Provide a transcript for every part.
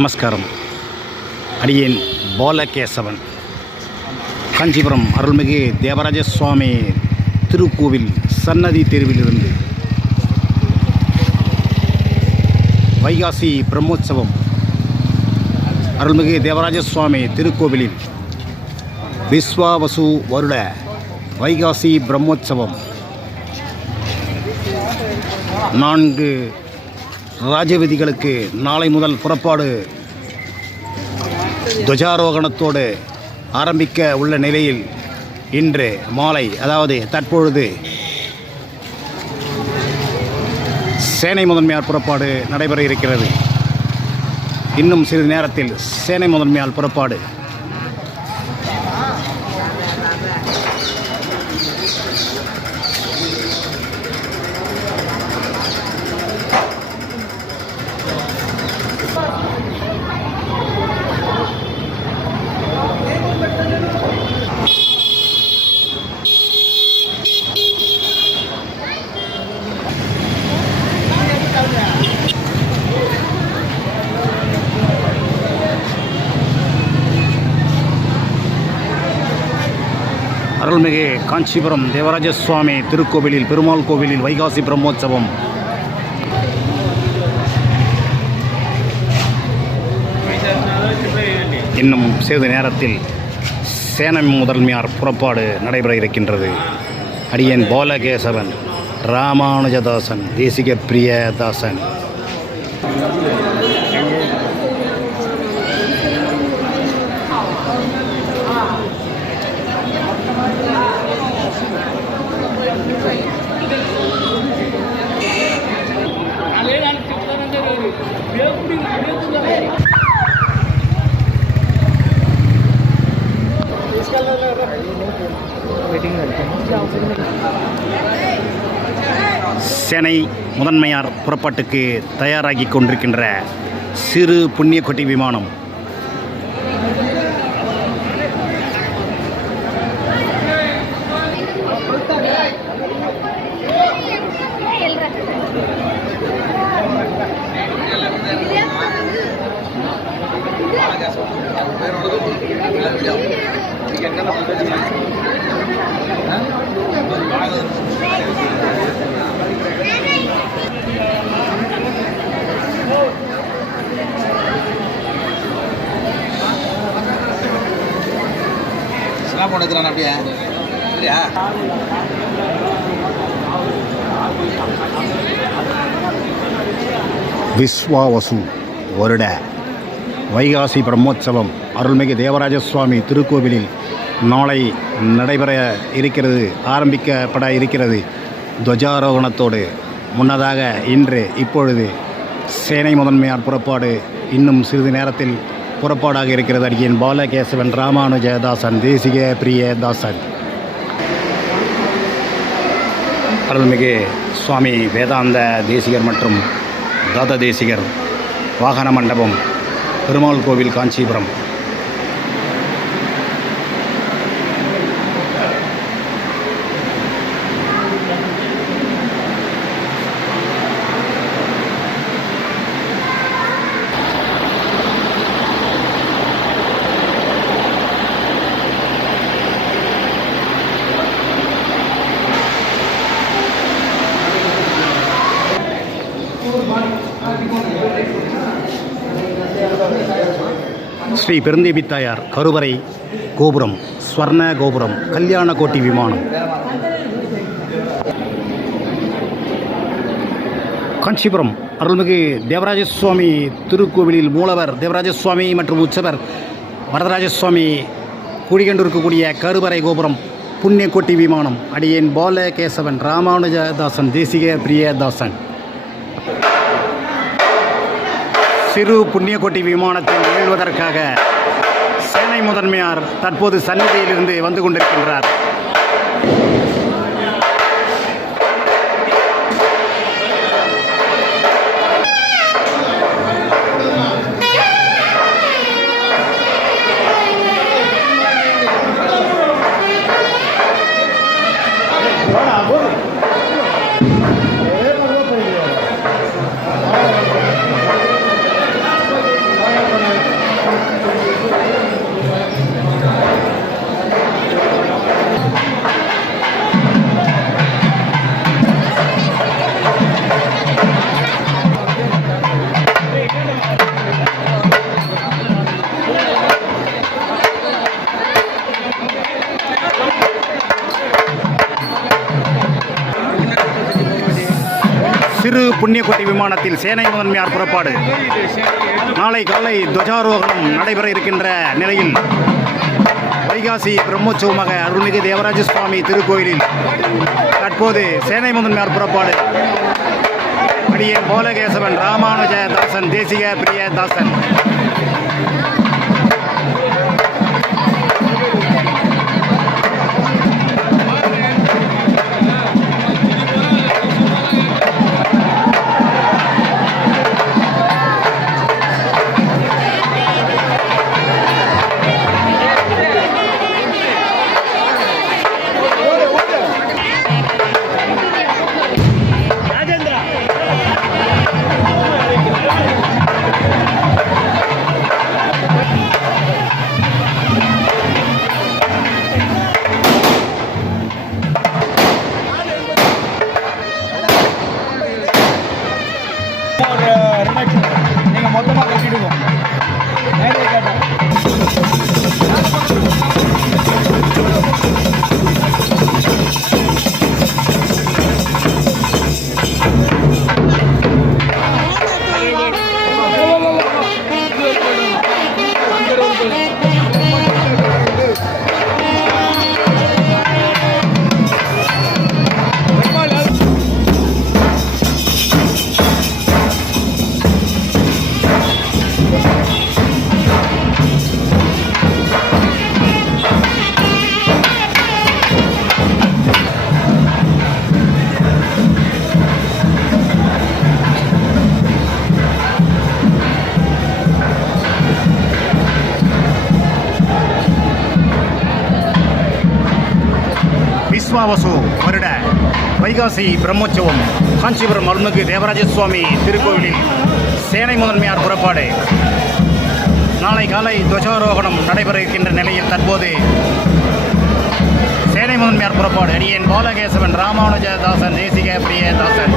நமஸ்காரம். அடியேன் பாலகேசவன். காஞ்சிபுரம் அருள்மிகு தேவராஜ சுவாமி திருக்கோவில் சன்னதி தெருவிலிருந்து வைகாசி பிரம்மோற்சவம். அருள்மிகு தேவராஜ சுவாமி திருக்கோவிலில் விஸ்வாவசு வருட வைகாசி பிரம்மோற்சவம். நான்கு ராஜவீதிகளுக்கு நாளை முதல் புறப்பாடு துவஜாரோகணத்தோடு ஆரம்பிக்க உள்ள நிலையில் இன்று மாலை அதாவது தற்பொழுது சேனை முதன்மையார் புறப்பாடு நடைபெற இருக்கிறது. இன்னும் சிறிது நேரத்தில் சேனை முதன்மையால் புறப்பாடு அருள்மிகு காஞ்சிபுரம் தேவராஜ சுவாமி திருக்கோவிலில் பெருமாள் கோவிலில் வைகாசி பிரம்மோற்சவம். இன்னும் சிறிது நேரத்தில் சேனம் முதன்மையார் புறப்பாடு நடைபெற இருக்கின்றது. அடியேன் பாலகேசவன் ராமானுஜதாசன் தேசிக பிரியதாசன் சேனை முதன்மையார் புறப்பாட்டுக்கு தயாராகி கொண்டிருக்கின்ற சிறு புண்ணியக்கொட்டி விமானம். விஸ்வாவசு வருட வைகாசி பிரம்மோற்சவம் அருள்மிகு தேவராஜ சுவாமி திருக்கோவிலில் நாளை நடைபெற இருக்கிறது ஆரம்பிக்கப்பட இருக்கிறது. துவஜாரோகணத்தோடு முன்னதாக இன்று இப்பொழுது சேனை முதன்மையார் புறப்பாடு இன்னும் சிறிது நேரத்தில் புறப்பாடாக இருக்கிறது. அடியின் பாலகேசவன் ராமானுஜதாசன் தேசிக பிரியதாசன். அருள்மிகு சுவாமி வேதாந்த தேசிகர் மற்றும் தாத தேசிகர் வாகன மண்டபம் பெருமாள் கோவில் காஞ்சிபுரம். ஸ்ரீ பெருந்தேவி தாயார் கருவறை கோபுரம் ஸ்வர்ண கோபுரம் கல்யாண கோட்டி விமானம். காஞ்சிபுரம் அருள்மிகு தேவராஜ சுவாமி திருக்கோவிலில் மூலவர் தேவராஜ சுவாமி மற்றும் உற்சவர் வரதராஜ சுவாமி குடிகொண்டிருக்கக்கூடிய கருவறை கோபுரம் புண்ணியக்கோட்டி விமானம் அடியேன் பால கேசவன் ராமானுஜதாசன் தேசிக பிரியதாசன். சிறு புண்ணியக்கோட்டி விமானத்தில் நிகழ்வதற்காக சேனை முதன்மையார் தற்போது சந்நிதியிலிருந்து வந்து கொண்டிருக்கின்றார் சிறு புண்ணியக்கோட்டை விமானத்தில் சேனை முதன்மையார் புறப்பாடு. நாளை காலை துவஜாரோகணம் நடைபெற இருக்கின்ற நிலையில் வைகாசி பிரம்மோற்சவமாக அருள்மிகு தேவராஜ சுவாமி திருக்கோயிலில் தற்போது சேனை முதன்மையார் புறப்பாடு. அடியே போலகேசவன் ராமானுஜ தாசன் தேசிக பிரிய தாசன் விஸ்வாவசு வருட வைகாசி பிரம்மோற்சவம் காஞ்சிபுரம் அருள்மிகு தேவராஜ சுவாமி திருக்கோவிலில் சேனை முதன்மையார் புறப்பாடு. நாளை காலை துவஜாரோகணம் நடைபெற இருக்கின்ற நிலையில் தற்போது சேனை முதன்மையார் புறப்பாடு. அடியேன் பாலகேசவன் ராமானுஜ தாசன் தேசிக பிரியதாசன்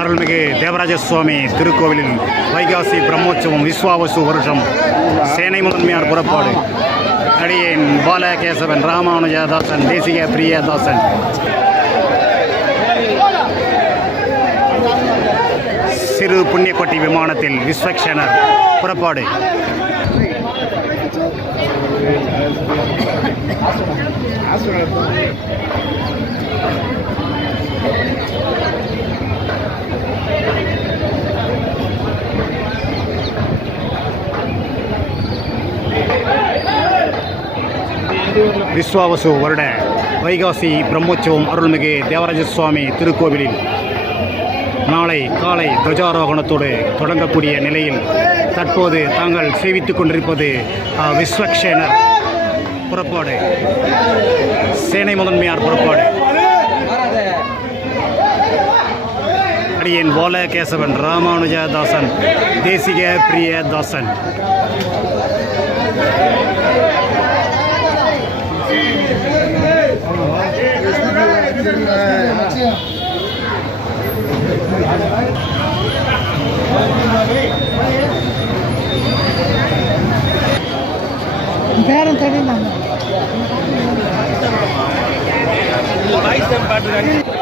அருள்மிகு தேவராஜ சுவாமி திருக்கோவிலில் வைகாசி பிரம்மோற்சவம் விஸ்வாவசு வருஷம். சேனை முதன்மையார் புறப்பாடு. அடியேன் பாலகேசவன் ராமானுஜதாசன் தேசிக பிரியதாசன். சிறு புண்ணியக்கொட்டி விமானத்தில் விஸ்வக்ஷனர் புறப்பாடு. விஸ்வாவசு வருட வைகாசி பிரம்மோற்சவம் அருள்மிகு தேவராஜ சுவாமி திருக்கோவிலில். நாளை காலை துவஜாரோகணத்தோடு தொடங்கக்கூடிய நிலையில் தற்போது தாங்கள் சேவித்துக் கொண்டிருப்பது விஸ்வக்ஷேனர் புறப்பாடு சேனை முதன்மையார் புறப்பாடு அடியன் போல கேசவன் ராமானுஜ தாசன் தேசிக பிரியதாசன் பேரம் தடையில பாட்டு